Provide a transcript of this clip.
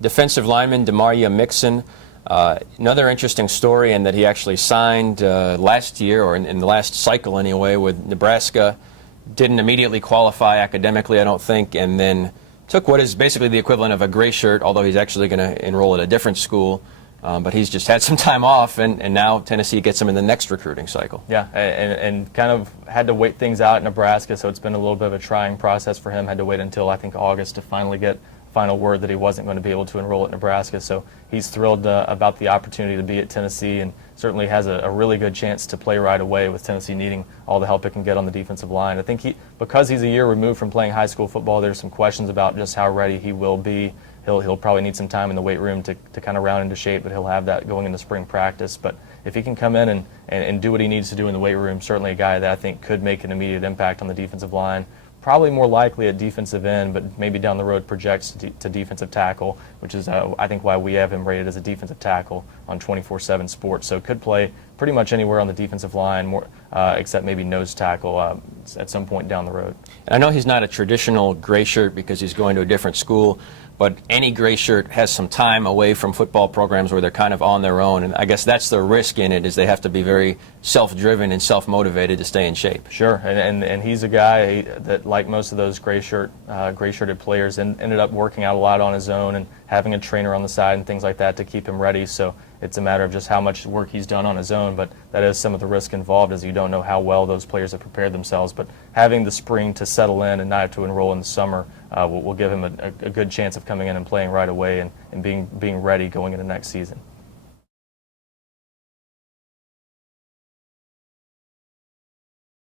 defensive lineman Dimarya Mixon. Another interesting story in that he actually signed last year, or in the last cycle anyway, with Nebraska. Didn't immediately qualify academically, I don't think, and then took what is basically the equivalent of a gray shirt, although he's actually going to enroll at a different school. But he's just had some time off, and now Tennessee gets him in the next recruiting cycle. Yeah, and kind of had to wait things out at Nebraska, so it's been a little bit of a trying process for him. Had to wait until, I think, August to finally get final word that he wasn't going to be able to enroll at Nebraska. So he's thrilled about the opportunity to be at Tennessee, and certainly has a really good chance to play right away, with Tennessee needing all the help it can get on the defensive line. I think because he's a year removed from playing high school football, there's some questions about just how ready he will be. He'll probably need some time in the weight room to kind of round into shape, but he'll have that going into spring practice. But if he can come in and do what he needs to do in the weight room, certainly a guy that I think could make an immediate impact on the defensive line. Probably more likely at defensive end, but maybe down the road projects to defensive tackle, which is I think why we have him rated as a defensive tackle on 24/7 Sports. So could play pretty much anywhere on the defensive line, except maybe nose tackle at some point down the road. And I know he's not a traditional gray shirt because he's going to a different school, but any gray shirt has some time away from football programs where they're kind of on their own, and I guess that's the risk in it, is they have to be very self-driven and self-motivated to stay in shape. Sure, and he's a guy that, like most of those gray-shirted players, ended up working out a lot on his own and having a trainer on the side and things like that to keep him ready. So it's a matter of just how much work he's done on his own, but that is some of the risk involved, as you don't know how well those players have prepared themselves. But having the spring to settle in and not have to enroll in the summer will give him a good chance of coming in and playing right away and being ready going into next season.